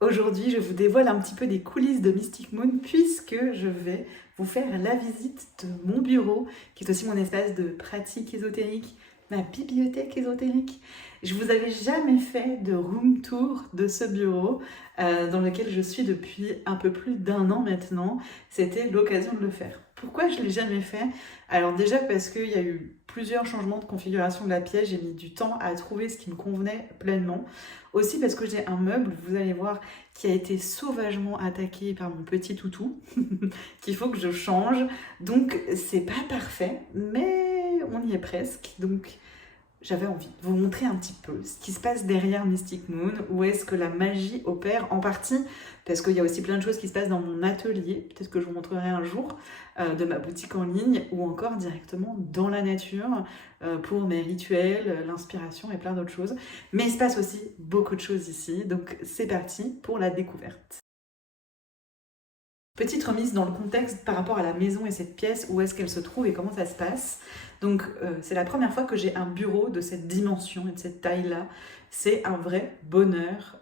Aujourd'hui, je vous dévoile un petit peu des coulisses de Mystic Moon puisque je vais vous faire la visite de mon bureau, qui est aussi mon espace de pratique ésotérique, ma bibliothèque ésotérique. Je vous avais jamais fait de room tour de ce bureau dans lequel je suis depuis un peu plus d'un an maintenant. C'était l'occasion de le faire. Pourquoi je ne l'ai jamais fait? Alors déjà parce qu'il y a eu plusieurs changements de configuration de la pièce, j'ai mis du temps à trouver ce qui me convenait pleinement. Aussi parce que j'ai un meuble, vous allez voir, qui a été sauvagement attaqué par mon petit toutou, qu'il faut que je change. Donc c'est pas parfait, mais on y est presque. Donc j'avais envie de vous montrer un petit peu ce qui se passe derrière Mystic Moon, où est-ce que la magie opère en partie, parce qu'il y a aussi plein de choses qui se passent dans mon atelier, peut-être que je vous montrerai un jour, de ma boutique en ligne, ou encore directement dans la nature, pour mes rituels, l'inspiration et plein d'autres choses. Mais il se passe aussi beaucoup de choses ici, donc c'est parti pour la découverte. Petite remise dans le contexte par rapport à la maison et cette pièce, où est-ce qu'elle se trouve et comment ça se passe. Donc c'est la première fois que j'ai un bureau de cette dimension et de cette taille-là. C'est un vrai bonheur.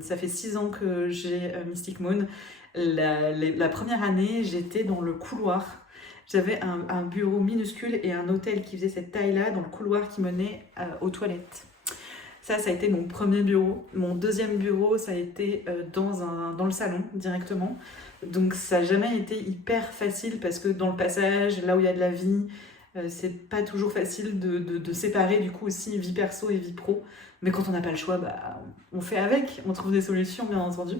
Ça fait 6 ans que j'ai Mystic Moon. La première année, j'étais dans le couloir. J'avais un bureau minuscule et un hôtel qui faisait cette taille-là dans le couloir qui menait aux toilettes. Ça a été mon premier bureau. Mon deuxième bureau, ça a été dans le salon directement. Donc ça n'a jamais été hyper facile parce que dans le passage, là où il y a de la vie, c'est pas toujours facile de séparer du coup aussi vie perso et vie pro. Mais quand on n'a pas le choix, bah, on fait avec, on trouve des solutions bien entendu.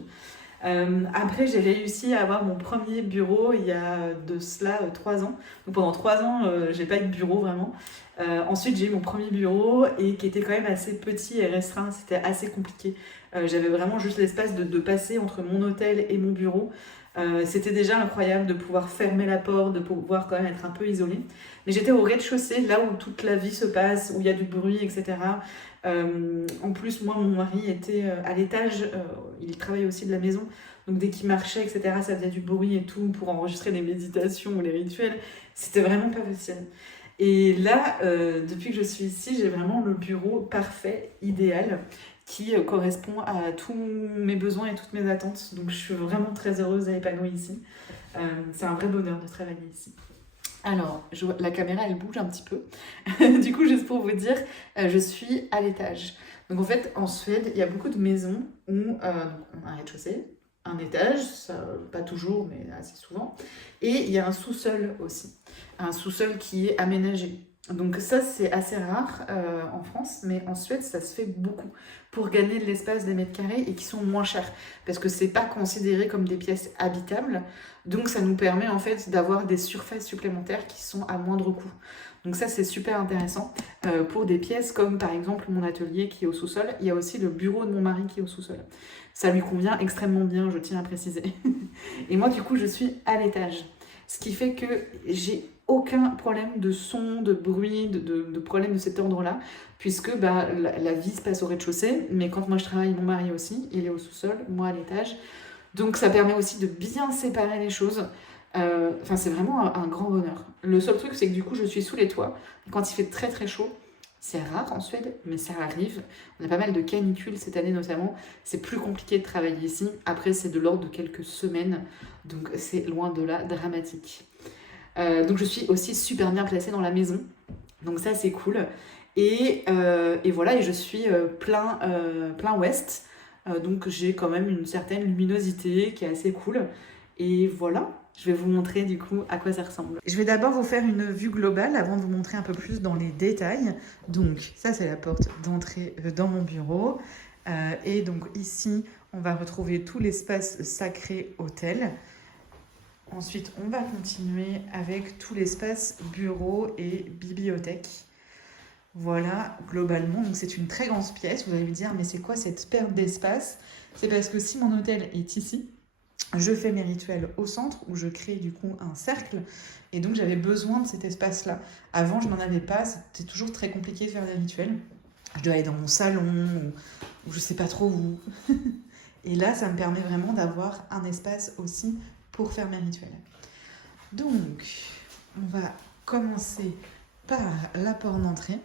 Après, j'ai réussi à avoir mon premier bureau il y a de cela 3 ans. Donc pendant 3 ans, j'ai pas eu de bureau vraiment. Ensuite, j'ai eu mon premier bureau et qui était quand même assez petit et restreint. C'était assez compliqué. J'avais vraiment juste l'espace de passer entre mon hôtel et mon bureau. C'était déjà incroyable de pouvoir fermer la porte, de pouvoir quand même être un peu isolée. Mais j'étais au rez-de-chaussée, là où toute la vie se passe, où il y a du bruit, etc. En plus, moi, mon mari était à l'étage, il travaillait aussi de la maison, donc dès qu'il marchait, etc., ça faisait du bruit et tout pour enregistrer les méditations ou les rituels. C'était vraiment pas facile. Et là, depuis que je suis ici, j'ai vraiment le bureau parfait, idéal, qui correspond à tous mes besoins et toutes mes attentes. Donc je suis vraiment très heureuse et épanouie ici. C'est un vrai bonheur de travailler ici. Alors, la caméra, elle bouge un petit peu. Du coup, juste pour vous dire, je suis à l'étage. Donc en fait, en Suède, il y a beaucoup de maisons où on a un rez-de-chaussée, un étage, ça, pas toujours, mais assez souvent. Et il y a un sous-sol aussi. Un sous-sol qui est aménagé. Donc ça, c'est assez rare en France, mais en Suède, ça se fait beaucoup pour gagner de l'espace des mètres carrés et qui sont moins chers. Parce que c'est pas considéré comme des pièces habitables. Donc ça nous permet en fait d'avoir des surfaces supplémentaires qui sont à moindre coût. Donc ça c'est super intéressant pour des pièces comme par exemple mon atelier qui est au sous-sol. Il y a aussi le bureau de mon mari qui est au sous-sol. Ça lui convient extrêmement bien, je tiens à préciser. Et moi du coup je suis à l'étage. Ce qui fait que j'ai aucun problème de son, de bruit, de problème de cet ordre-là, puisque bah, la vie se passe au rez-de-chaussée, mais quand moi je travaille, mon mari aussi, il est au sous-sol, moi à l'étage. Donc ça permet aussi de bien séparer les choses. Enfin, c'est vraiment un grand bonheur. Le seul truc, c'est que du coup, je suis sous les toits. Quand il fait très très chaud, c'est rare en Suède, mais ça arrive. On a pas mal de canicules cette année notamment. C'est plus compliqué de travailler ici. Après, c'est de l'ordre de quelques semaines. Donc c'est loin de là dramatique. Donc je suis aussi super bien placée dans la maison. Donc ça, c'est cool. Et voilà, et je suis plein ouest. Donc j'ai quand même une certaine luminosité qui est assez cool. Et voilà, je vais vous montrer du coup à quoi ça ressemble. Je vais d'abord vous faire une vue globale avant de vous montrer un peu plus dans les détails. Donc ça c'est la porte d'entrée dans mon bureau. Et donc ici on va retrouver tout l'espace sacré hôtel. Ensuite on va continuer avec tout l'espace bureau et bibliothèque. Voilà, globalement, donc c'est une très grande pièce. Vous allez me dire, mais c'est quoi cette perte d'espace? C'est parce que si mon hôtel est ici, je fais mes rituels au centre où je crée du coup un cercle et donc j'avais besoin de cet espace-là. Avant, je n'en avais pas, c'était toujours très compliqué de faire des rituels. Je dois aller dans mon salon ou je sais pas trop où. Et là, ça me permet vraiment d'avoir un espace aussi pour faire mes rituels. Donc, on va commencer par la porte d'entrée.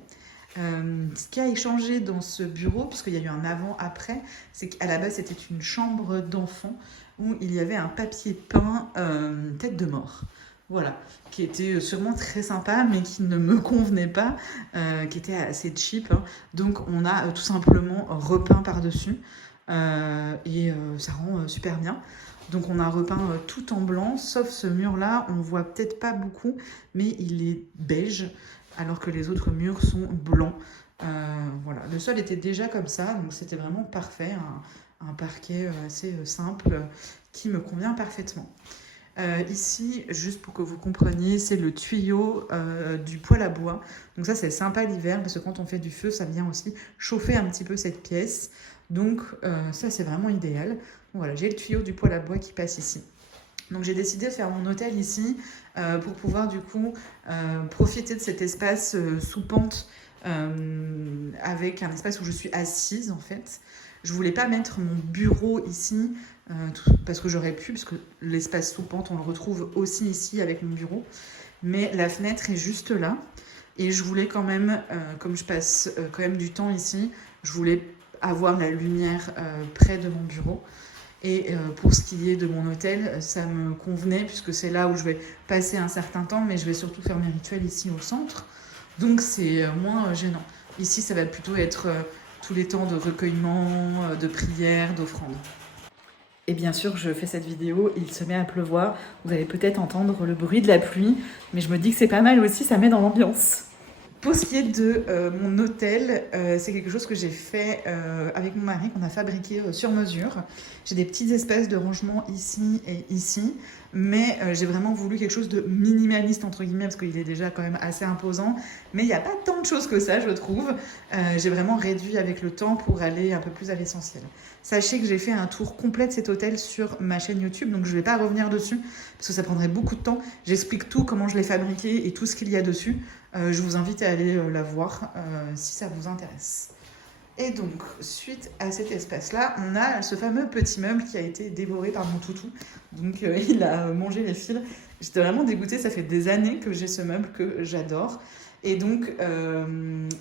Ce qui a changé dans ce bureau, puisqu'il y a eu un avant-après, c'est qu'à la base c'était une chambre d'enfant où il y avait un papier peint tête de mort. Voilà, qui était sûrement très sympa, mais qui ne me convenait pas, qui était assez cheap, hein. Donc on a tout simplement repeint par-dessus, ça rend super bien. Donc on a repeint tout en blanc, sauf ce mur-là, on voit peut-être pas beaucoup, mais il est beige, alors que les autres murs sont blancs. Voilà, le sol était déjà comme ça, donc c'était vraiment parfait, un parquet assez simple qui me convient parfaitement. Ici, juste pour que vous compreniez, c'est le tuyau du poêle à bois. Donc ça, c'est sympa l'hiver parce que quand on fait du feu, ça vient aussi chauffer un petit peu cette pièce. Donc ça, c'est vraiment idéal. Voilà, j'ai le tuyau du poêle à bois qui passe ici. Donc j'ai décidé de faire mon hôtel ici pour pouvoir du coup profiter de cet espace sous pente avec un espace où je suis assise en fait. Je voulais pas mettre mon bureau ici parce que j'aurais pu, parce que l'espace sous pente on le retrouve aussi ici avec mon bureau, mais la fenêtre est juste là et je voulais quand même, comme je passe quand même du temps ici, je voulais avoir la lumière près de mon bureau. Et pour ce qui est de mon hôtel, ça me convenait puisque c'est là où je vais passer un certain temps, mais je vais surtout faire mes rituels ici au centre. Donc c'est moins gênant. Ici, ça va plutôt être tous les temps de recueillement, de prière, d'offrande. Et bien sûr, je fais cette vidéo, il se met à pleuvoir. Vous allez peut-être entendre le bruit de la pluie, mais je me dis que c'est pas mal aussi, ça met dans l'ambiance. Pour ce qui est de mon hôtel, c'est quelque chose que j'ai fait avec mon mari, qu'on a fabriqué sur mesure. J'ai des petits espaces de rangement ici et ici, mais j'ai vraiment voulu quelque chose de minimaliste, entre guillemets, parce qu'il est déjà quand même assez imposant. Mais il n'y a pas tant de choses que ça, je trouve. J'ai vraiment réduit avec le temps pour aller un peu plus à l'essentiel. Sachez que j'ai fait un tour complet de cet hôtel sur ma chaîne YouTube, donc je ne vais pas revenir dessus, parce que ça prendrait beaucoup de temps. J'explique tout, comment je l'ai fabriqué et tout ce qu'il y a dessus. Je vous invite à aller la voir si ça vous intéresse. Et donc, suite à cet espace-là, on a ce fameux petit meuble qui a été dévoré par mon toutou. Donc, il a mangé les fils. J'étais vraiment dégoûtée, ça fait des années que j'ai ce meuble que j'adore. Et donc,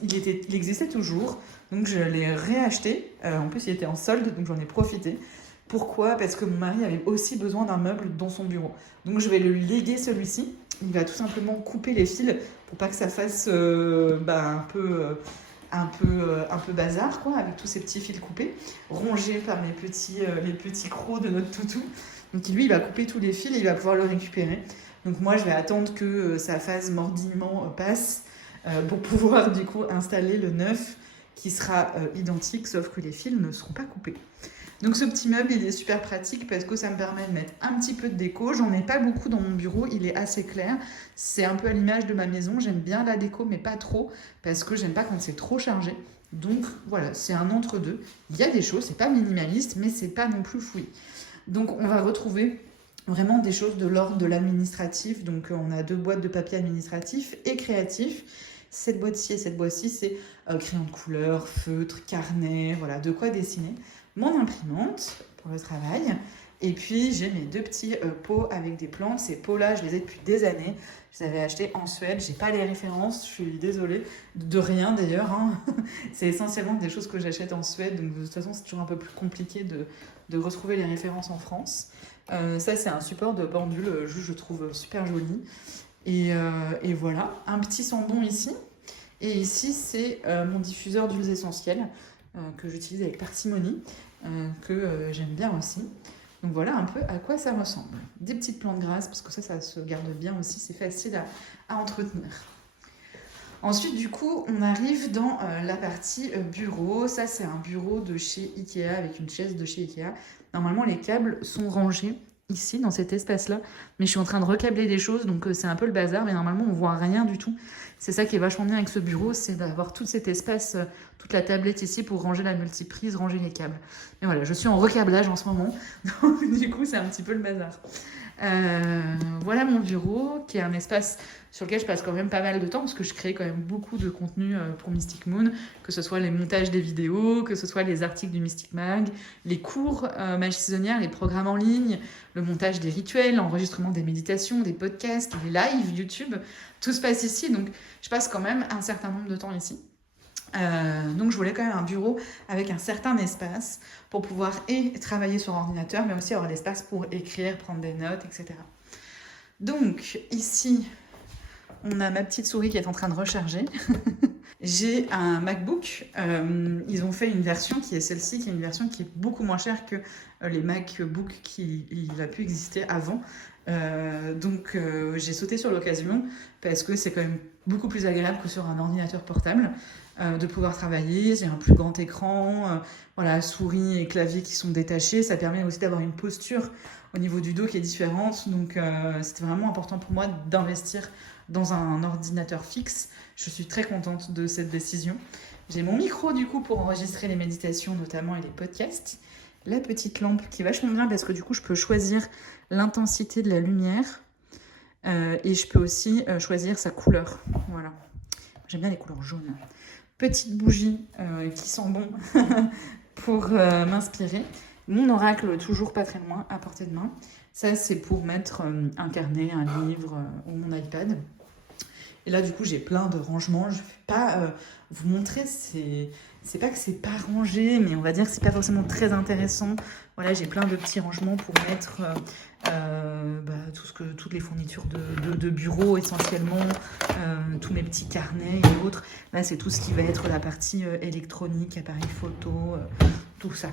il existait toujours. Donc, je l'ai réacheté. En plus, il était en solde, donc j'en ai profité. Pourquoi ? Parce que mon mari avait aussi besoin d'un meuble dans son bureau. Donc, je vais le léguer celui-ci. Il va tout simplement couper les fils pour pas que ça fasse un peu bazar, quoi, avec tous ces petits fils coupés, rongés par les petits crocs de notre toutou. Donc lui, il va couper tous les fils et il va pouvoir le récupérer. Donc moi, je vais attendre que sa phase mordillement passe pour pouvoir du coup installer le neuf qui sera identique, sauf que les fils ne seront pas coupés. Donc ce petit meuble, il est super pratique parce que ça me permet de mettre un petit peu de déco. J'en ai pas beaucoup dans mon bureau, il est assez clair. C'est un peu à l'image de ma maison. J'aime bien la déco, mais pas trop parce que j'aime pas quand c'est trop chargé. Donc voilà, c'est un entre-deux. Il y a des choses, c'est pas minimaliste, mais c'est pas non plus fouillis. Donc on va retrouver vraiment des choses de l'ordre de l'administratif. Donc on a 2 boîtes de papier administratif et créatif. Cette boîte-ci et cette boîte-ci, c'est crayon de couleur, feutre, carnet, voilà, de quoi dessiner. Mon imprimante pour le travail. Et puis, j'ai mes 2 petits pots avec des plantes. Ces pots-là, je les ai depuis des années. Je les avais achetés en Suède. J'ai pas les références. Je suis désolée. De rien, d'ailleurs, hein. C'est essentiellement des choses que j'achète en Suède. Donc, de toute façon, c'est toujours un peu plus compliqué de retrouver les références en France. Ça, c'est un support de pendule. Je trouve super joli. Et voilà. Un petit sambon ici. Et ici, c'est mon diffuseur d'huiles essentielles que j'utilise avec parcimonie, que j'aime bien aussi. Donc voilà un peu à quoi ça ressemble. Des petites plantes grasses, parce que ça se garde bien aussi, c'est facile à entretenir. Ensuite, du coup, on arrive dans la partie bureau. Ça, c'est un bureau de chez Ikea, avec une chaise de chez Ikea. Normalement, les câbles sont rangés ici, dans cet espace-là. Mais je suis en train de recabler des choses, donc c'est un peu le bazar. Mais normalement, on voit rien du tout. C'est ça qui est vachement bien avec ce bureau, c'est d'avoir tout cet espace, toute la tablette ici pour ranger la multiprise, ranger les câbles. Mais voilà, je suis en recablage en ce moment, donc du coup c'est un petit peu le bazar. Voilà mon bureau, qui est un espace sur lequel je passe quand même pas mal de temps, parce que je crée quand même beaucoup de contenu pour Mystic Moon, que ce soit les montages des vidéos, que ce soit les articles du Mystic Mag, les cours magie saisonnière, les programmes en ligne, le montage des rituels, l'enregistrement des méditations, des podcasts, les lives YouTube, tout se passe ici, donc je passe quand même un certain nombre de temps ici. Donc je voulais quand même un bureau avec un certain espace pour pouvoir et travailler sur ordinateur, mais aussi avoir l'espace pour écrire, prendre des notes, etc. Donc ici, on a ma petite souris qui est en train de recharger. J'ai un MacBook. Ils ont fait une version qui est celle-ci, qui est une version qui est beaucoup moins chère que les MacBooks qu'il a pu exister avant. Donc j'ai sauté sur l'occasion parce que c'est quand même beaucoup plus agréable que sur un ordinateur portable de pouvoir travailler. J'ai un plus grand écran, voilà, souris et clavier qui sont détachés. Ça permet aussi d'avoir une posture au niveau du dos qui est différente. Donc c'était vraiment important pour moi d'investir dans un ordinateur fixe. Je suis très contente de cette décision. J'ai mon micro du coup pour enregistrer les méditations notamment et les podcasts. La petite lampe qui est vachement bien parce que du coup je peux choisir l'intensité de la lumière et je peux aussi choisir sa couleur. Voilà. J'aime bien les couleurs jaunes. Petite bougie qui sent bon pour m'inspirer. Mon oracle toujours pas très loin, à portée de main. Ça c'est pour mettre un carnet, un livre ou mon iPad. Et là, du coup, j'ai plein de rangements. Je ne vais pas vous montrer, c'est pas que c'est pas rangé, mais on va dire que c'est pas forcément très intéressant. Voilà, j'ai plein de petits rangements pour mettre toutes les fournitures de bureau essentiellement, tous mes petits carnets et autres. Là, c'est tout ce qui va être la partie électronique, appareil photo, tout ça.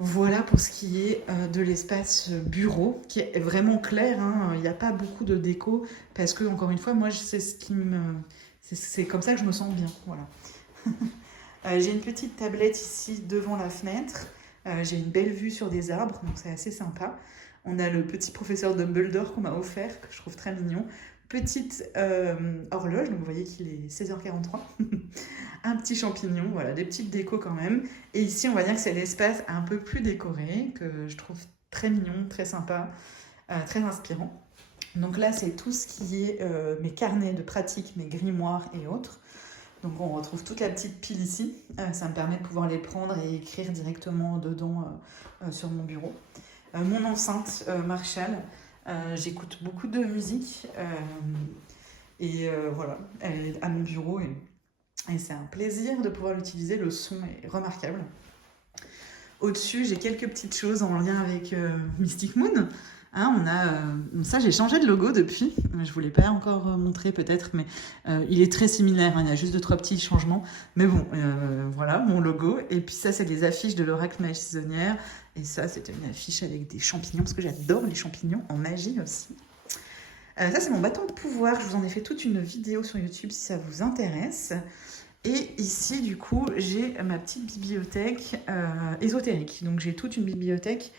Voilà pour ce qui est de l'espace bureau, qui est vraiment clair, hein. Il n'y a pas beaucoup de déco, parce que, encore une fois, moi, c'est comme ça que je me sens bien. Voilà. J'ai une petite tablette ici devant la fenêtre. J'ai une belle vue sur des arbres, donc c'est assez sympa. On a le petit professeur Dumbledore qu'on m'a offert, que je trouve très mignon. Petite horloge, donc vous voyez qu'il est 16h43. Un petit champignon, voilà, des petites décos quand même. Et ici, on va dire que c'est l'espace un peu plus décoré, que je trouve très mignon, très sympa, très inspirant. Donc là, c'est tout ce qui est mes carnets de pratique, mes grimoires et autres. Donc on retrouve toute la petite pile ici. Ça me permet de pouvoir les prendre et écrire directement dedans sur mon bureau. Mon enceinte Marshall, j'écoute beaucoup de musique et voilà, elle est à mon bureau et c'est un plaisir de pouvoir l'utiliser, le son est remarquable. Au-dessus, j'ai quelques petites choses en lien avec Mystic Moon. Hein, ça, j'ai changé de logo depuis. Je ne vous l'ai pas encore montré peut-être, mais il est très similaire. Hein, il y a juste 2-3 petits changements. Mais bon, voilà mon logo. Et puis ça, c'est les affiches de l'oracle magie saisonnière. Et ça, c'était une affiche avec des champignons, parce que j'adore les champignons en magie aussi. Ça, c'est mon bâton de pouvoir. Je vous en ai fait toute une vidéo sur YouTube si ça vous intéresse. Et ici, du coup, j'ai ma petite bibliothèque ésotérique. Donc, j'ai toute une bibliothèque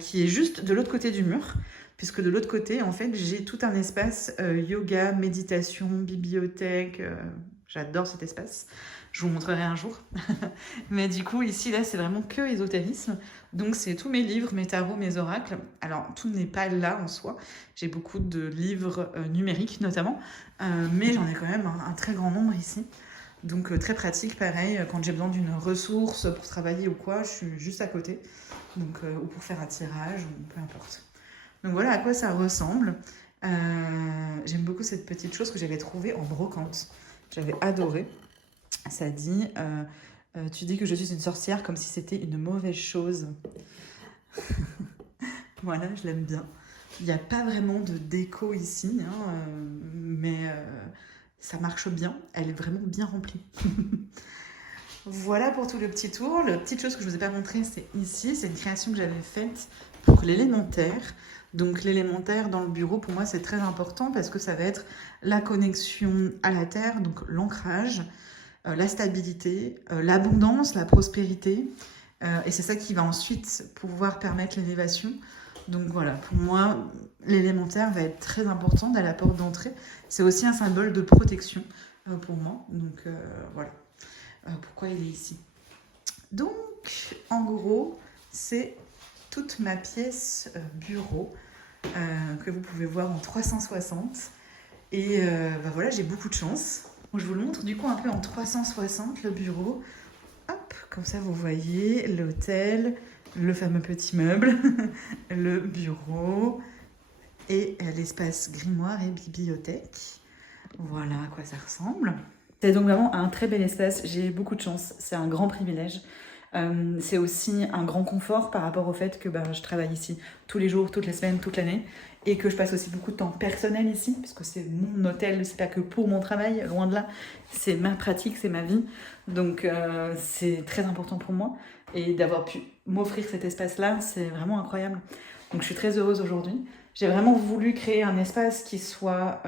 qui est juste de l'autre côté du mur, puisque de l'autre côté, en fait, j'ai tout un espace yoga, méditation, bibliothèque. J'adore cet espace. Je vous montrerai un jour. Mais du coup, ici, là, c'est vraiment que ésotérisme. Donc, c'est tous mes livres, mes tarots, mes oracles. Alors, tout n'est pas là en soi. J'ai beaucoup de livres numériques, notamment. Mais j'en ai quand même un très grand nombre ici. Donc très pratique, pareil, quand j'ai besoin d'une ressource pour travailler ou quoi, je suis juste à côté. Donc, ou pour faire un tirage, ou peu importe. Donc voilà à quoi ça ressemble. J'aime beaucoup cette petite chose que j'avais trouvée en brocante. J'avais adoré. Ça dit, tu dis que je suis une sorcière comme si c'était une mauvaise chose. Voilà, je l'aime bien. Il n'y a pas vraiment de déco ici, hein, mais ça marche bien. Elle est vraiment bien remplie. Voilà pour tout le petit tour. La petite chose que je ne vous ai pas montrée, c'est ici. C'est une création que j'avais faite pour l'élémentaire. Donc l'élémentaire dans le bureau, pour moi, c'est très important parce que ça va être la connexion à la terre, donc l'ancrage, la stabilité, l'abondance, la prospérité. Et c'est ça qui va ensuite pouvoir permettre l'élévation. Donc voilà, pour moi, l'élémentaire va être très important à la porte d'entrée. C'est aussi un symbole de protection pour moi. Donc voilà pourquoi il est ici. Donc, en gros, c'est toute ma pièce bureau que vous pouvez voir en 360. Et voilà, j'ai beaucoup de chance. Bon, je vous le montre du coup un peu en 360, le bureau. Hop, comme ça vous voyez l'hôtel, le fameux petit meuble, le bureau et l'espace grimoire et bibliothèque. Voilà à quoi ça ressemble. C'est donc vraiment un très bel espace, j'ai beaucoup de chance, c'est un grand privilège. C'est aussi un grand confort par rapport au fait que je travaille ici tous les jours, toutes les semaines, toute l'année, et que je passe aussi beaucoup de temps personnel ici, parce que c'est mon hôtel, c'est pas que pour mon travail, loin de là, c'est ma pratique, c'est ma vie, donc c'est très important pour moi, et d'avoir pu m'offrir cet espace-là, c'est vraiment incroyable. Donc je suis très heureuse aujourd'hui. J'ai vraiment voulu créer un espace qui soit,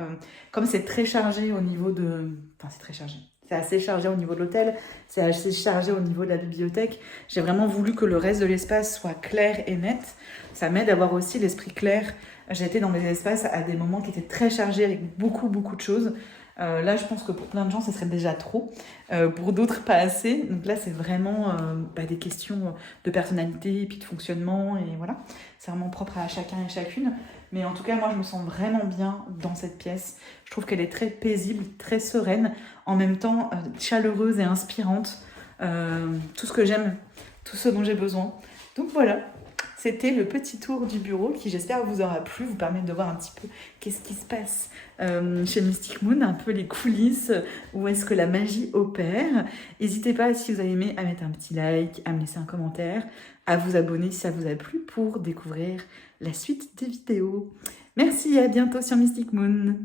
comme c'est très chargé au niveau de... Enfin, c'est très chargé. C'est assez chargé au niveau de l'hôtel, c'est assez chargé au niveau de la bibliothèque. J'ai vraiment voulu que le reste de l'espace soit clair et net. Ça m'aide d'avoir aussi l'esprit clair. J'ai été dans des espaces à des moments qui étaient très chargés avec beaucoup, beaucoup de choses. Là, je pense que pour plein de gens, ça serait déjà trop. Pour d'autres, pas assez. Donc là, c'est vraiment des questions de personnalité et puis de fonctionnement. Et voilà, c'est vraiment propre à chacun et chacune. Mais en tout cas, moi, je me sens vraiment bien dans cette pièce. Je trouve qu'elle est très paisible, très sereine, en même temps chaleureuse et inspirante. Tout ce que j'aime, tout ce dont j'ai besoin. Donc voilà, c'était le petit tour du bureau qui, j'espère, vous aura plu, vous permet de voir un petit peu qu'est-ce qui se passe chez Mystic Moon, un peu les coulisses, où est-ce que la magie opère. N'hésitez pas, si vous avez aimé, à mettre un petit like, à me laisser un commentaire, à vous abonner si ça vous a plu pour découvrir la suite des vidéos. Merci et à bientôt sur Mystic Moon.